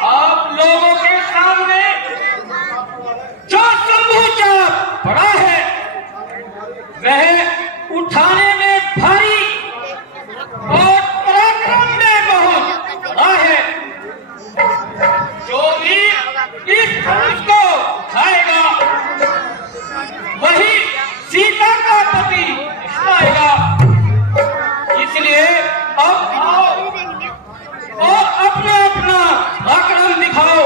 आप लोगों के सामने जो समूचा पड़ा है वह उठाने में भारी और पराक्रम में बहुत बड़ा है। जो भी इस धनुष को उठाएगा वही सीता का पति कहलाएगा। इसलिए अब आओ और अपना अपना पराक्रम दिखाओ।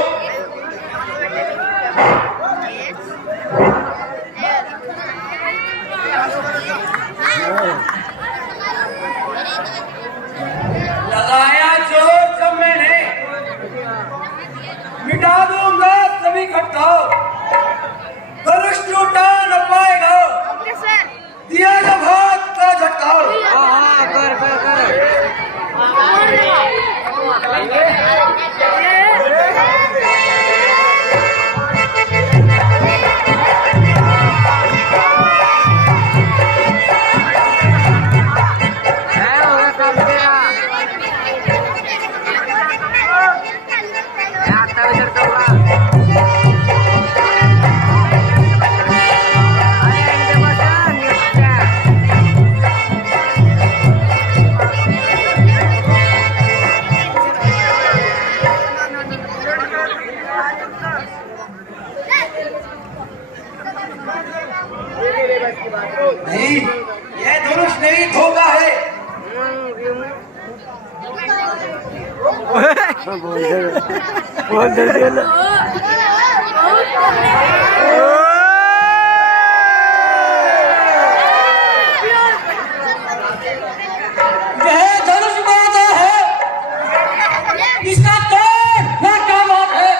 लगाया जोर जब मैंने मिटा दूंगा सभी खटकाओ। धनुष टूटा न पाएगा दिया जब हाथ का झटकाओ। नहीं, यह धनुष नहीं धोखा है। बोल दे ना। यह धनुष बाधा है, इसका तोड़ ना क्या बात है।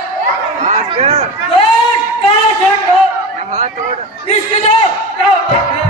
इसकी जो क्या बात है।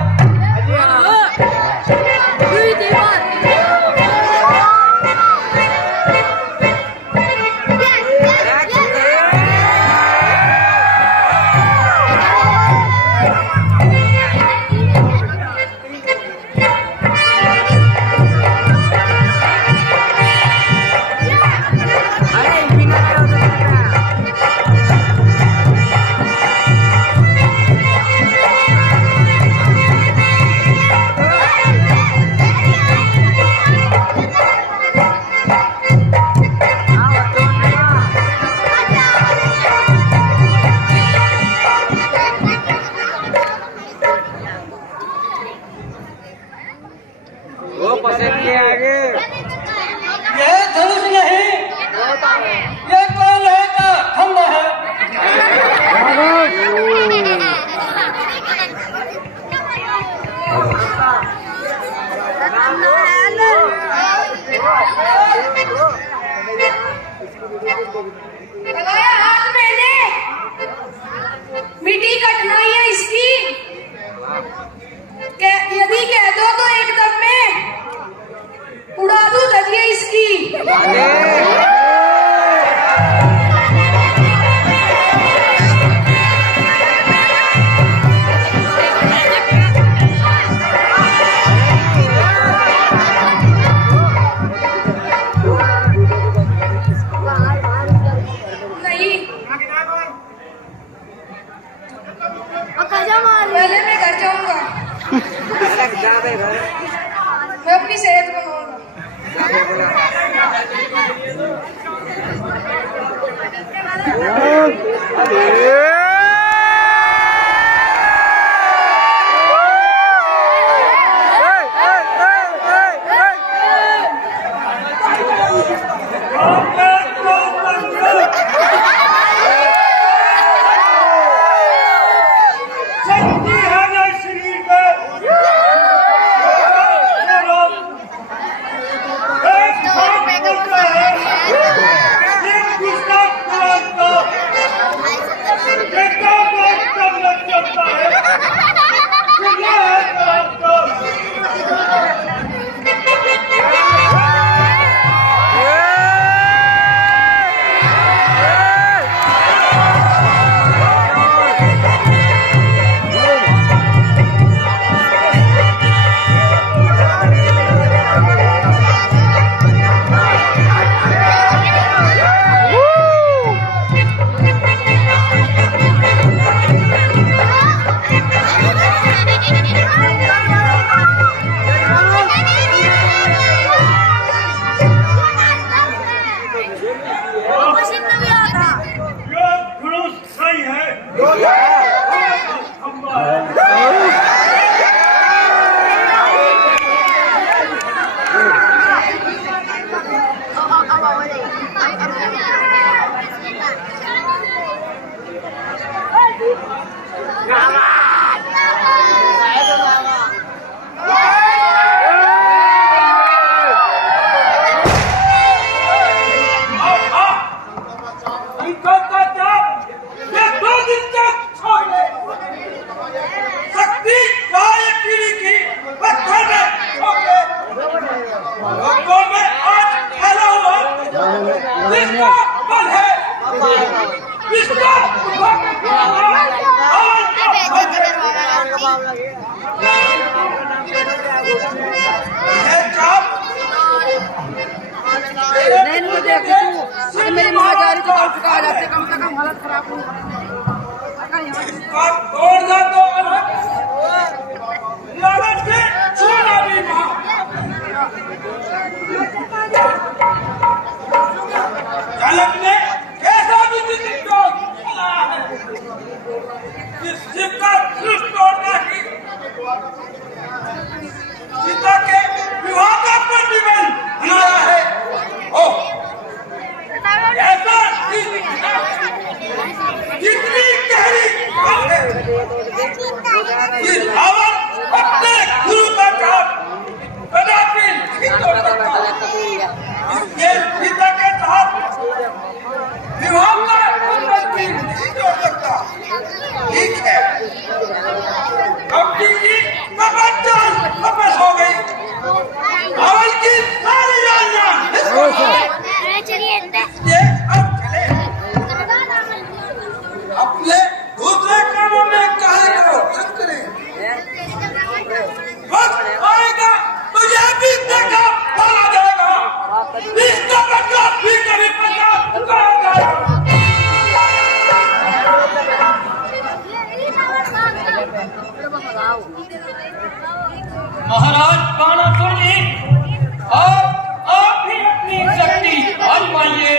आगे यह धनुष नहीं, यह कोयले का खंभा है। लगाया हाथ मैंने, मिट्टी कटनाई है इसकी। यदि कह दो तो एकदम में उड़ा दूं धजिया इसकी। पहले मैं घर जाऊंगा, मैं अपनी सेहत बनाऊंगा। किसका बल है, किसका मेरी माँ जा रही तो कम से कम हालत खराब हो तोड़ना तो लालच से छोड़ा भी माँ। चालक ने कैसा भी चलाया है, इस शिप का सिर्फ तोड़ना ही सीता के विवाह का प्रतिबंध बनाया है। ओ ऐसा कितनी गहरी बात है कि रावण अपने गुरु का काम कदापि नहीं तोड़ सकता। इसके सीता के साथ विवाह का बंधन भी नहीं तोड़ सकता। ठीक है, अपनी की कमर वापस हो गई, रावण की सारी रानियां अपने दूसरे कामों में कार्य करो, वक्त आएगा तो यह भी देखा मारा जाएगा, इसका बदला भी कभी पंजाब उतारा जाएगा। महाराज बाणासुर जी, आप भी अपनी शक्ति आजमाइए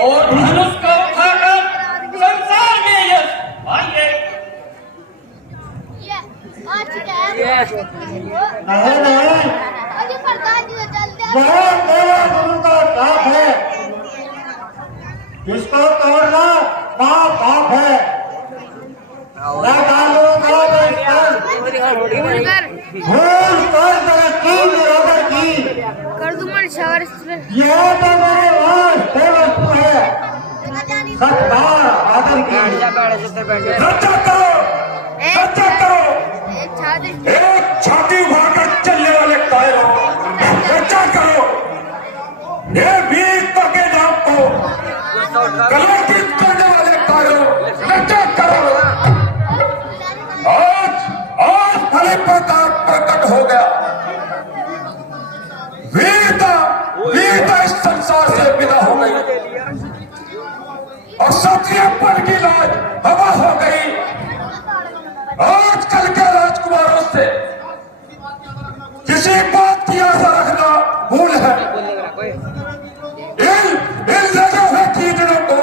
और धनुष को उठाकर संसार में यश पाइए। नहीं नहीं, वह मेरा गुरु का पाप है, इसको तोड़ना पाप है। मैं डालूंगा भूल कर तरक्की बराबर की, कर दूं मैं शवर यह तो मेरे पास वस्तु है, सत्कार आदर की। रक्षा करो, रक्षा करो, एक छाती उठाकर चलने वाले कायरों, रक्षा करो, ये वीरता के नाम को कलंकित करने वाले कायरों, रक्षा करो। आज भले प्रकट हो गया, वीरता इस संसार से विदा हो गई और क्षत्रियपन की लाज हवा हो गई। आजकल के राजकुमारों से किसी बात की आशा रखना भूल है। इन लगे हुए कीड़ों को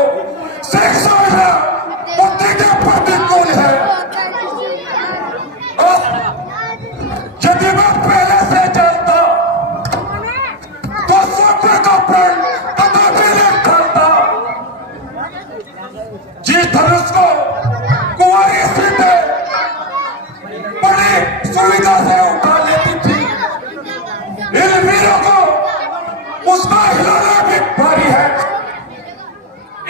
शेख समझना बुद्धि के प्रतिकूल है। यदि मैं पहले से जानता तो स्वप्न का प्रण कदापि नहीं करता। जिस धनुष को कुंवारी सीते बड़ी सुविधा से उठा लेती थी, इन वीरों को उसका हिलाना भी भारी है।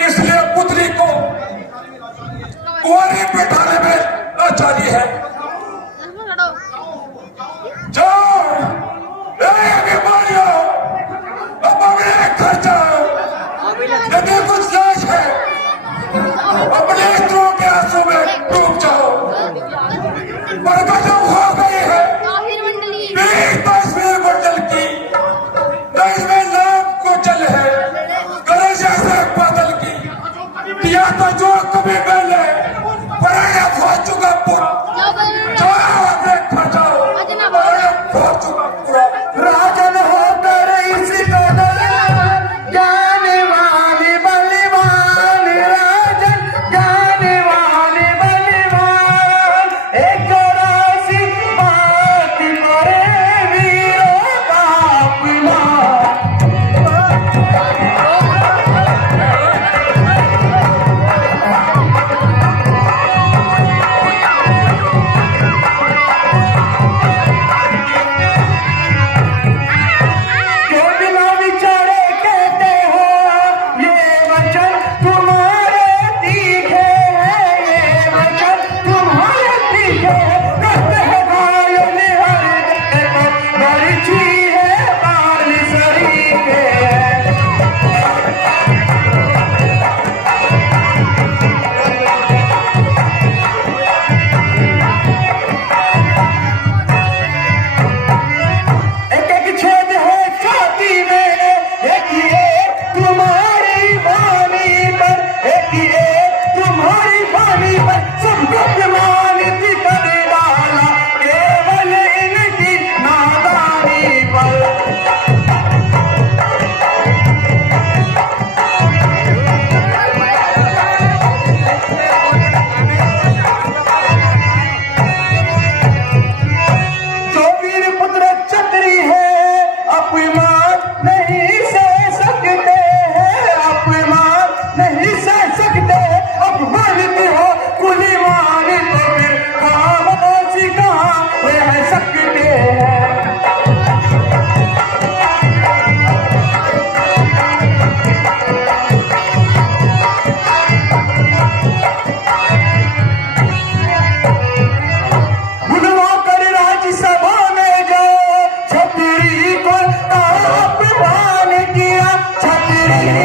इसलिए पुत्री को कुंवारी बैठाने में लाचारी है। यदि कुछ लाश है अपने नेत्रों के आंसू में डूब जाओ। बरकत हो गई है 10वीं मंडल की, 10वें नाम को चल है गले जैसे बादल की। दिया तो जो कभी पहले पराया खो चुका राजन हो तेरे इसी का ज्ञान वाली बलिवा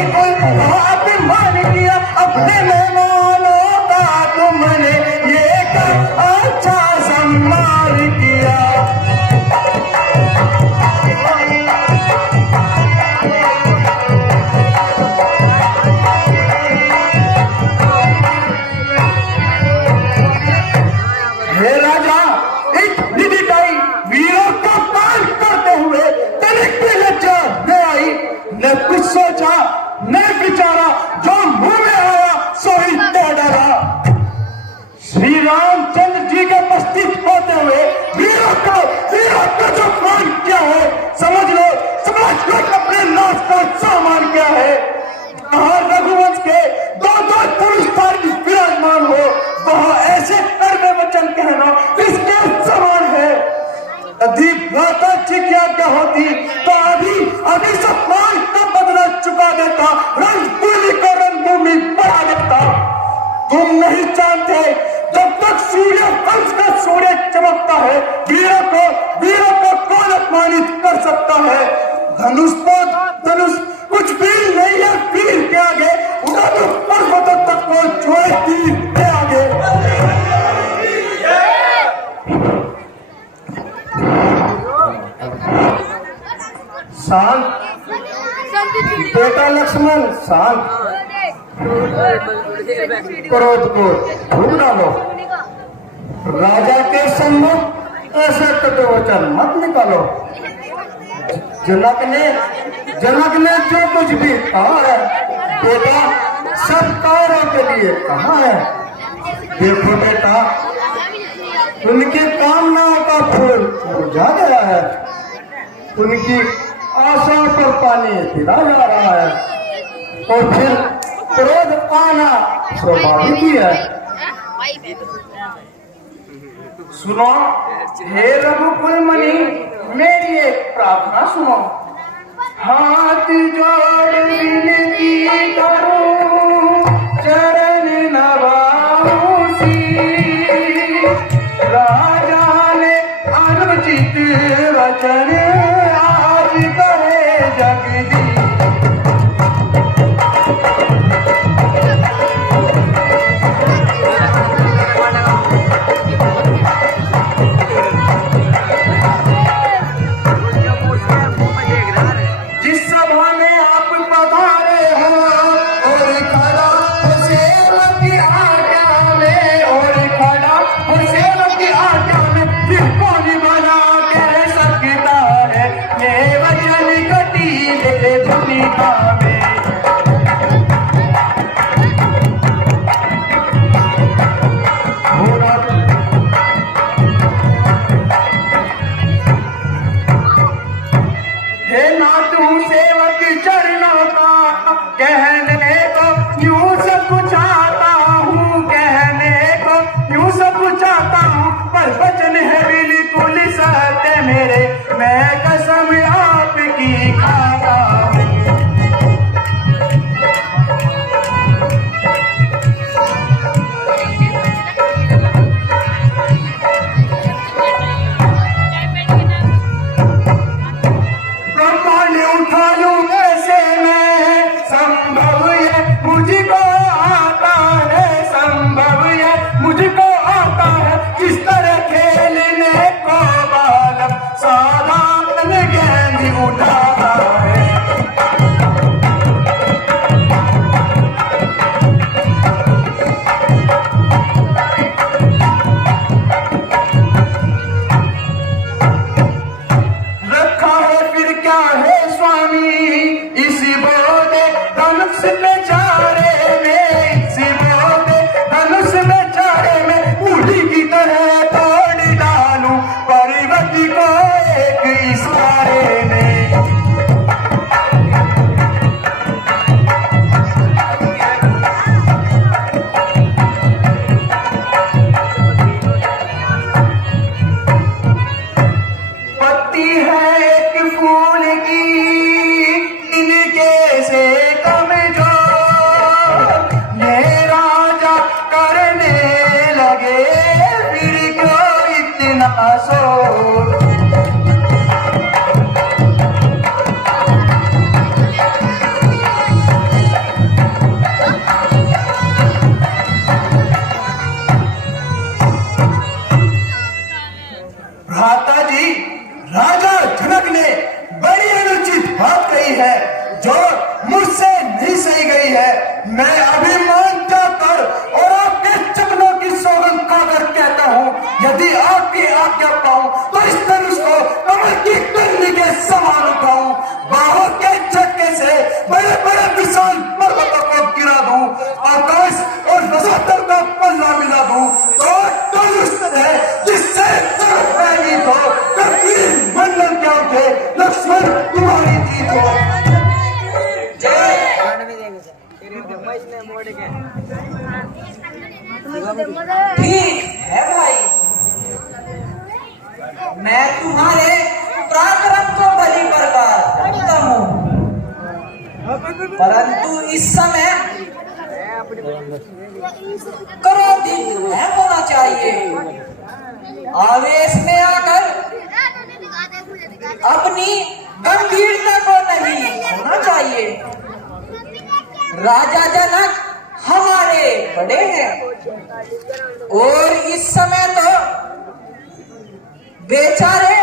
कोई अपमान किया अपने मेहमानों का तुमने, ये अच्छा सम्मान किया। हे राजा, एक विधिकाई वीरों का पान करते हुए तनिक भी लज्जा न आई, न कुछ सोचा न विचारा, जो मुंह में आया सो ही कह डाला। श्री रामचंद्र जी के उपस्थित होते हुए वीरों का जो मान क्या है, समझ लो अपने नाश का सामान क्या है। कहा रघुवंश के दो पुरुष विराजमान हो, वहां ऐसे कर्म वचन कहना इसके समान है। यदि भ्राता जी की आज्ञा होती तो अभी सब मान का बदला चुका देता, रणभूमि को रणभूमि बना देता। तुम नहीं जानते, जब तक सूर्य वंश का सूर्य चमकता है, वीरों को कौन अपमानित कर सकता है। धनुष कुछ भी नहीं है वीर के आगे, उड़ा तो पर्वतों तक को छोड़े तीर के आगे। शांत बेटा लक्ष्मण, शांत। क्रोध को भूल डालो। राजा के सम्मुख ऐसे कटु वचन मत निकालो। जनक ने जो कुछ भी कहा है बेटा, सब कार्यों के लिए कहा है। देखो बेटा, उनकी कामनाओं का फूल मुरझा गया है, उनकी आशाओं पर पानी फिरा जा रहा है, और फिर क्रोध आना स्वाभाविक ही है। सुनो हे रघुकुल मणि, मेरी एक प्रार्थना सुनो। हाथ जोड़ विनती करूं, चरण नवाऊं सी। राजा ने अनुचित वचन आज कहे जगदीश। जिस सभा में आप पधारे हो, मैं अभिमान जाकर और आपके चरणों की सौगंध खाकर कहता हूँ, यदि आपकी आज्ञा पाऊं तो इस धनुष को कमर की कंडी के समान उठाऊं, बाहों के झटके से बड़े बड़े विशाल पर्वतों को गिरा दूं, आकाश और रसातर का पल्ला मिला दूं, तो धनुष है जिससे पहली हो कभी मंडल क्या उठे, लक्ष्मण तुम्हारी जीत हो। ठीक है भाई, मैं तुम्हारे पराक्रम को बलि बर्बाद करता हूँ, परंतु इस समय क्रोधित नहीं होना चाहिए, आवेश में आकर अपनी गंभीरता को नहीं होना चाहिए। राजा जनक हमारे बड़े हैं और इस समय तो बेचारे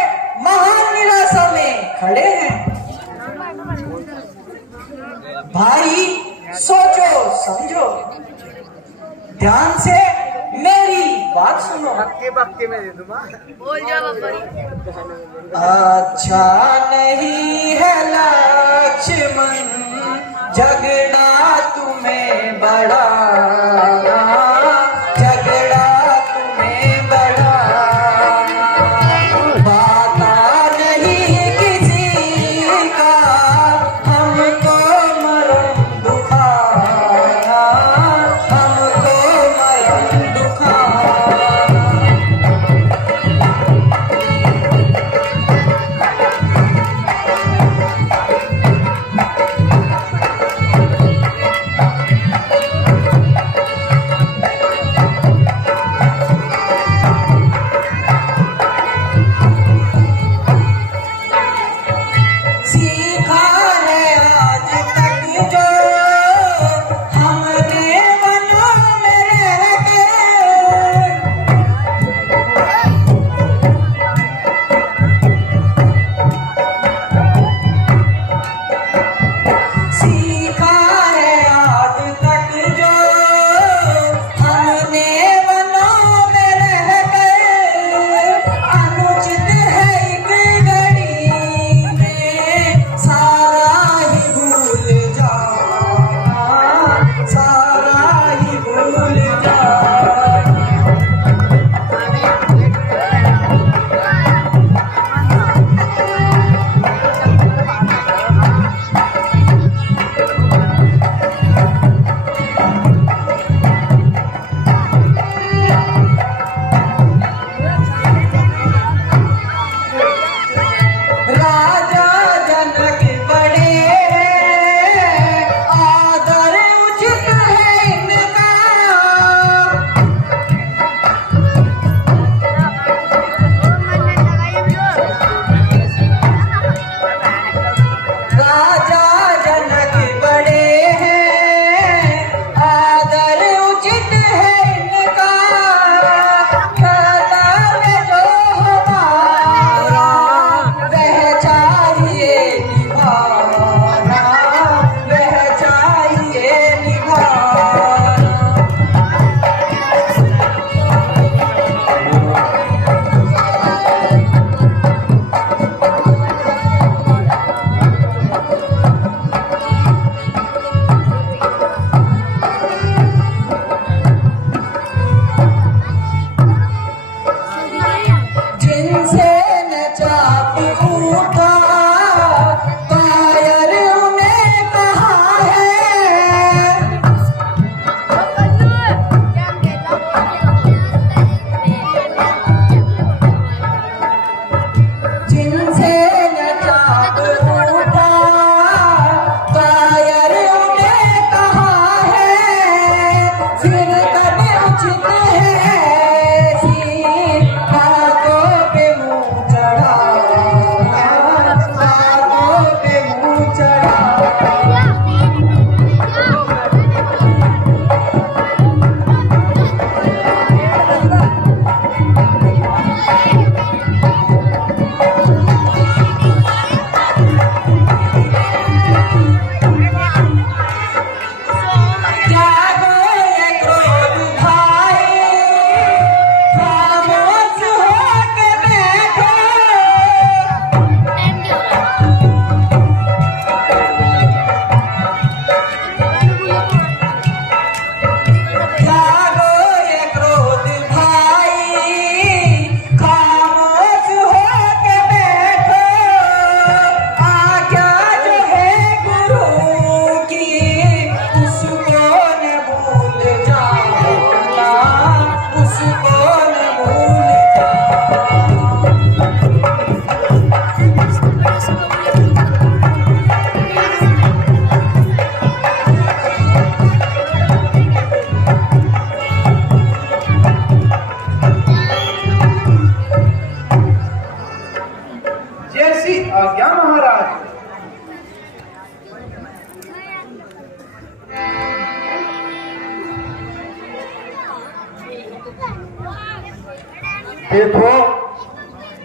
महान निराशा में खड़े हैं। भाई सोचो समझो, ध्यान से मेरी बात सुनो। अच्छा नहीं है लक्ष्मण झगड़ा तुम्हें बड़ा, झगड़ा तुम्हें बड़ा, बाता नहीं किसी का, हमको मरम दुखाना, हमको मरम दुखाना। देखो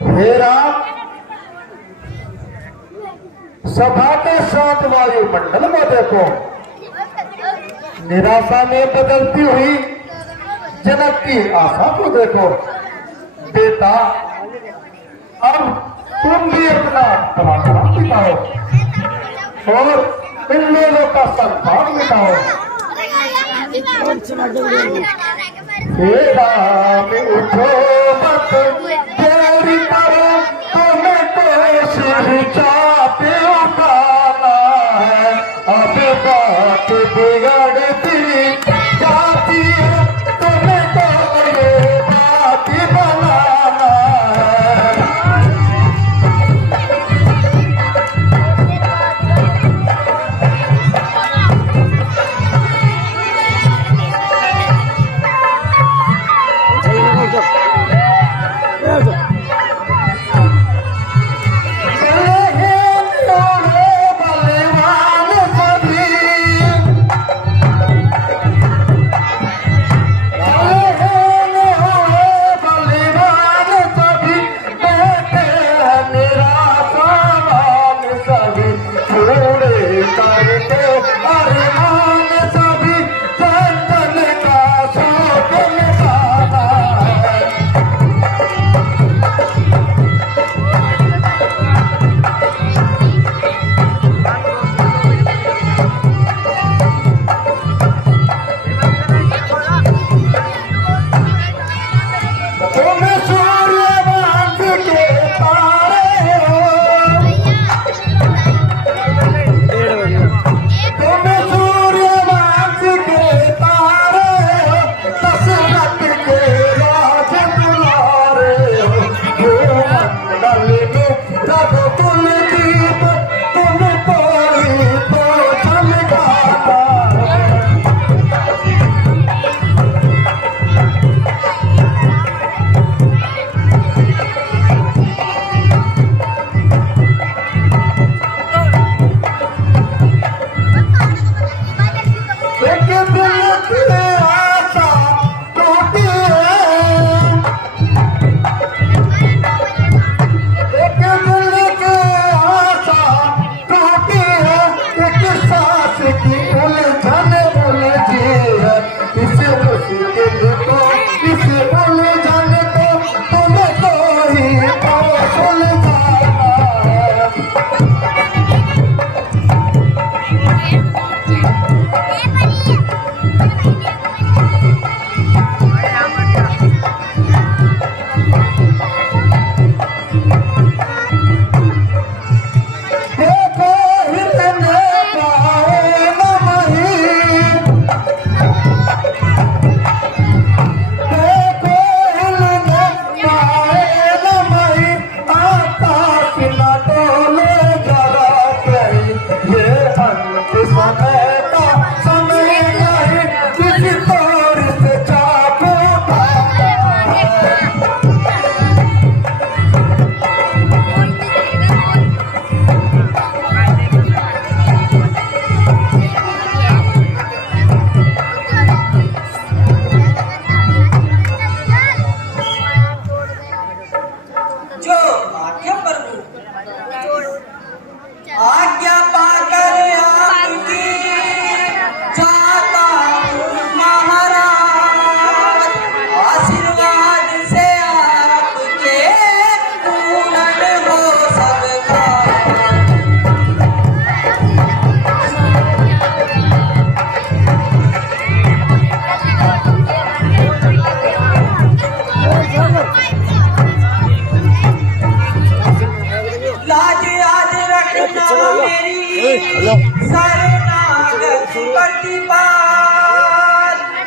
हे राम, सभा के साथ वायुमंडल में देखो निराशा में बदलती हुई जनक की आशा को देखो। बेटा अब तुम भी अपना पराक्रम दिखाओ और इन लोगों का संभाग मिटाओ। हे राम उठो मत देरी करो, तुम्हें तो सिर चाहते उठाना है। अब बात बिगड़ती जाती है, तुम्हें तो ये बात बनाना है।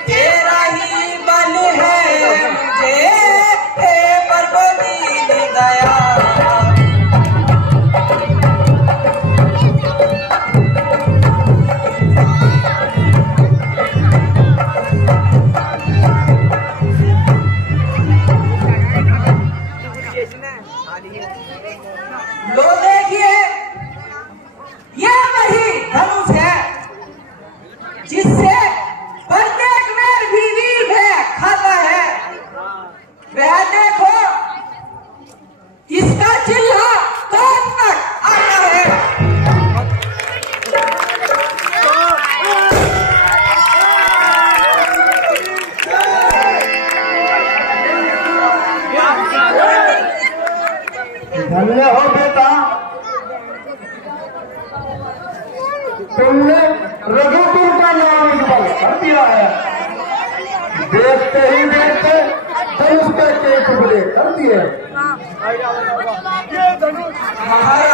तेरा ही बल है मुझे, हे प्रभु दीन दया। लो देखिए, ये वही धनुष है जिससे धन्य हो बेटा, तुमने रघुकुल का नाम उज्जवल कर दिया है। देखते ही देखते धनुष के टुकड़े कर दिए। महाराज